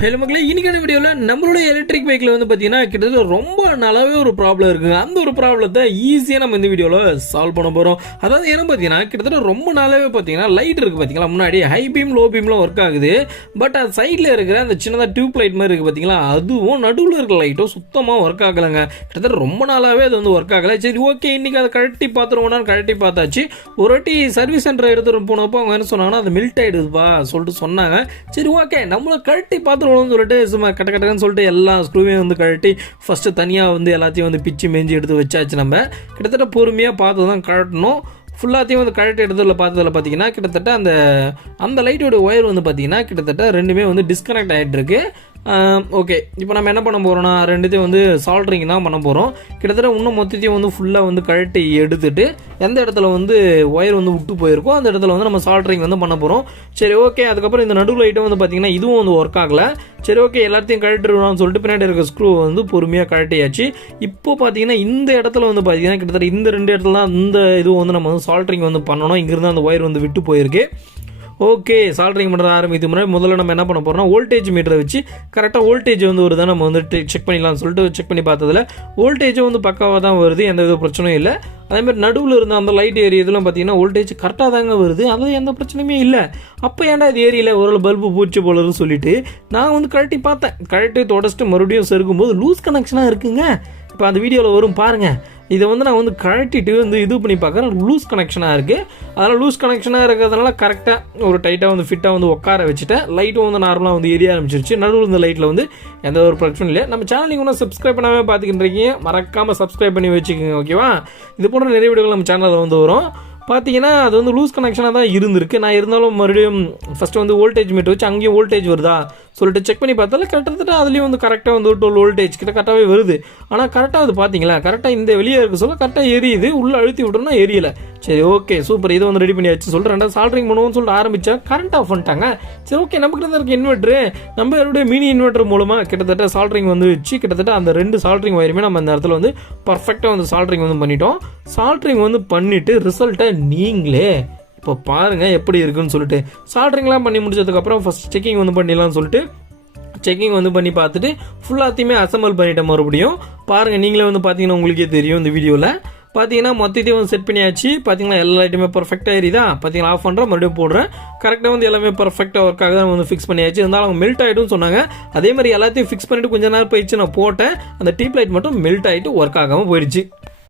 Hello மக்களே, இன்னைக்கான வீடியோவில் நம்மளோட எலக்ட்ரிக் பைக்கில் வந்து பார்த்தீங்கன்னா கிட்டத்தட்ட ரொம்ப நாளாகவே ஒரு ப்ராப்ளம் இருக்குங்க. அந்த ஒரு ப்ராப்ளத்தை ஈஸியாக நம்ம இந்த வீடியோவில் சால்வ் பண்ண போகிறோம். அதாவது என்ன பார்த்தீங்கன்னா கிட்டத்தட்ட ரொம்ப நாளாகவே பார்த்தீங்கன்னா லைட் இருக்குது பார்த்தீங்களா, முன்னாடி ஹை பீம் லோ பீம்லாம் ஒர்க் ஆகுது. பட் அது சைடில் இருக்கிற அந்த சின்னதாக டியூப் லைட் மாதிரி இருக்குது பார்த்தீங்களா, அதுவும் நடுவில் இருக்கிற லைட்டும் சுத்தமாக ஒர்க் ஆகலைங்க. கிட்டத்தட்ட ரொம்ப நாளாகவே அது வந்து ஒர்க் ஆகலை. சரி ஓகே, இன்றைக்கி அதை கழட்டி பார்த்துருவோம்னா கழட்டி பார்த்தாச்சு. ஒரு வாட்டி சர்வீஸ் சென்டர் எடுத்துகிட்டு போனப்போ அவங்க என்ன சொன்னாங்கன்னா அது மெல்ட் ஆகிடுதுப்பா சொல்லிட்டு சொன்னாங்க. சரி ஓகே, நம்மளை கழட்டி பார்த்துருவோம்னு சொல்லிட்டு சும்மா கட்டன்னு சொல்லிட்டு எல்லா ஸ்க்ரூவையும் வந்து கழட்டி ஃபஸ்ட்டு தனியாக வந்து எல்லாத்தையும் வந்து பிச்சு மேஞ்சி எடுத்து வச்சாச்சு. நம்ம கிட்டத்தட்ட பொறுமையாக பார்த்து தான் கழட்டணும். ஃபுல்லாத்தையும் வந்து கழட்டி எடுத்ததில் பார்த்ததில் பார்த்தீங்கன்னா கிட்டத்தட்ட அந்த லைட்டோட ஒயர் வந்து பார்த்தீங்கன்னா கிட்டத்தட்ட ரெண்டுமே வந்து டிஸ்கனெக்ட் ஆகிட்டு இருக்கு. ஓகே, இப்போ நம்ம என்ன பண்ண போகிறோம்னா ரெண்டுத்தையும் வந்து சால்ட்ரிங் தான் பண்ண போகிறோம். கிட்டத்தட்ட இன்னும் மொத்தத்தையும் வந்து ஃபுல்லாக வந்து கழட்டி எடுத்துட்டு எந்த இடத்துல வந்து ஒயர் வந்து விட்டு போயிருக்கோ அந்த இடத்துல வந்து நம்ம சால்ட்ரிங் வந்து பண்ண போகிறோம். சரி ஓகே, அதுக்கப்புறம் இந்த நடுவில் லைட்டும் வந்து பார்த்தீங்கன்னா இதுவும் வந்து ஒர்க் ஆகலை. சரி ஓகே, எல்லாத்தையும் கழட்டிடுவோம்னு சொல்லிட்டு பின்னாடி இருக்க ஸ்க்ரூ வந்து பொறுமையாக கழட்டியாச்சு. இப்போ பார்த்தீங்கன்னா இந்த இடத்துல வந்து பார்த்தீங்கன்னா கிட்டத்தட்ட இந்த ரெண்டு இடத்துல தான் இந்த இதுவும் வந்து நம்ம வந்து சால்ட்ரிங் வந்து பண்ணணும். இங்கிருந்து அந்த ஒயர் வந்து விட்டு போயிருக்கு. ஓகே, சால்ட்ரிங் பண்ணுறது ஆரம்பித்து முன்னாடி முதல்ல நம்ம என்ன பண்ண போகிறோம்னா வோல்டேஜ் மீட்டரை வச்சு கரெக்டாக வோல்டேஜ் வந்து வருதா நம்ம வந்து செக் பண்ணிடலாம்னு சொல்லிட்டு செக் பண்ணி பார்த்ததில் வோல்டேஜும் வந்து பக்காவாக தான் வருது, எந்த வித பிரச்சனையும் இல்லை. அதேமாதிரி நடுவில் இருந்த அந்த லைட் ஏரியா இதெல்லாம் பார்த்தீங்கன்னா வோல்டேஜ் கரெக்டாக தாங்க வருது, அதில் எந்த பிரச்சனையுமே இல்லை. அப்போ ஏன்டா இது ஏரியில் ஒரு பல்பு பூச்சி போலன்னு சொல்லிட்டு நான் வந்து கழட்டி பார்த்தேன். கழட்டி தொடச்சிட்டு மறுபடியும் செருக்கும்போது லூஸ் கனெக்ஷனாக இருக்குங்க. இப்போ அந்த வீடியோவில் வரும் பாருங்கள். இதை வந்து நான் வந்து கழட்டிட்டு வந்து இது பண்ணி பார்க்குறேன், லூஸ் கனெக்ஷனாக இருக்குது. அதனால் லூஸ் கனெக்ஷனாக இருக்கிறதுனால கரெக்டாக ஒரு டைட்டாக வந்து ஃபிட்டாக வந்து உட்கார வச்சுட்டேன். லைட்டும் வந்து நார்மலாக வந்து எரிய ஆரம்பிச்சிருச்சு. நடுவில் இந்த லைட்டில் வந்து எந்த ஒரு பிரச்சனையும் இல்லை. நம்ம சேனல் நீங்கள் ஒன்றும் சப்ஸ்கிரைப் பண்ணாமல் பார்த்துக்கிட்டு மறக்காமல் சப்ஸ்கிரைப் பண்ணி வச்சுக்கோங்க, ஓகேவா? இது போன்ற நிறைய வீடியோகள் நம்ம சேனலில் வந்து வரும். பார்த்தீங்கன்னா அது வந்து லூஸ் கனெக்ஷனாக தான் இருந்திருக்கு. நான் இருந்தாலும் மறுபடியும் ஃபஸ்ட்டு வந்து வோல்டேஜ் மீட்டர் வச்சு அங்கேயும் வோல்டேஜ் வருதா சொல்லிட்டு செக் பண்ணி பார்த்தாலும் கிட்டத்தட்ட அதுலேயும் வந்து கரெக்டாக வந்து 12 வோல்டேஜ் கிட்ட கரெக்டாகவே வருது. ஆனால் கரெக்டாக அது பார்த்தீங்களா, கரெக்டாக இந்த வெளியே இருக்க சொல்ல கரெக்டாக எரியுது, உள்ளே அழுத்தி விட்றோன்னா எரியலை. சரி ஓகே சூப்பர், இதை வந்து ரெடி பண்ணி வச்சு சொல்லிட்டு ரெண்டாவது சால்ட்ரிங் பண்ணுவோம்னு சொல்லிட்டு ஆரம்பித்தா கரண்ட் ஆஃப் பண்ணிட்டாங்க. சரி ஓகே, நமக்கு தான் இருக்க இன்வெர்ட்ரு, நம்ம என்னுடைய மினி இன்வெர்ட்டர் மூலமாக கிட்டத்தட்ட சால்ட்ரிங் வந்து வச்சு கிட்டத்தட்ட அந்த ரெண்டு சால்ட்ரிங் ஒயருமே நம்ம அந்த இடத்துல வந்து பர்ஃபெக்டாக வந்து சால்ட்ரிங் வந்து பண்ணிட்டோம். சால்ட்ரிங் வந்து பண்ணிவிட்டு ரிசல்ட்டை நீங்களே இப்போ பாருங்கள் எப்படி இருக்குன்னு சொல்லிட்டு. சால்ட்ரிங்லாம் பண்ணி முடிச்சதுக்கப்புறம் ஃபஸ்ட் செக்கிங் வந்து பண்ணிடலாம்னு சொல்லிட்டு செக்கிங் வந்து பண்ணி பார்த்துட்டு ஃபுல்லாத்தையுமே அசம்பிள் பண்ணிட்டேன். மறுபடியும் பாருங்கள், நீங்களே வந்து பார்த்தீங்கன்னா உங்களுக்கே தெரியும் இந்த வீடியோவில். பார்த்தீங்கன்னா மொத்தத்தையும் வந்து செட் பண்ணியாச்சு. பார்த்தீங்கன்னா எல்லா ஐட்டமே பர்ஃபெக்டாக ஏறிதா. பார்த்தீங்கன்னா ஆஃப் பண்ணுறேன், மறுபடியும் போடுறேன். கரெக்டாக வந்து எல்லாமே பர்ஃபெக்டாக ஒர்க் ஆகுது வந்து ஃபிக்ஸ் பண்ணியாச்சு. இருந்தாலும் அவங்க மெல்ட் ஆகிடும்னு சொன்னாங்க. அதே மாதிரி எல்லாத்தையும் ஃபிக்ஸ் பண்ணிவிட்டு கொஞ்சம் நேரம் போயிடுச்சு. நான் போட்டேன், அந்த டியூப் லைட் மட்டும் மெல்ட் ஆகிட்டு ஒர்க் ஆகாமல் போயிடுச்சு.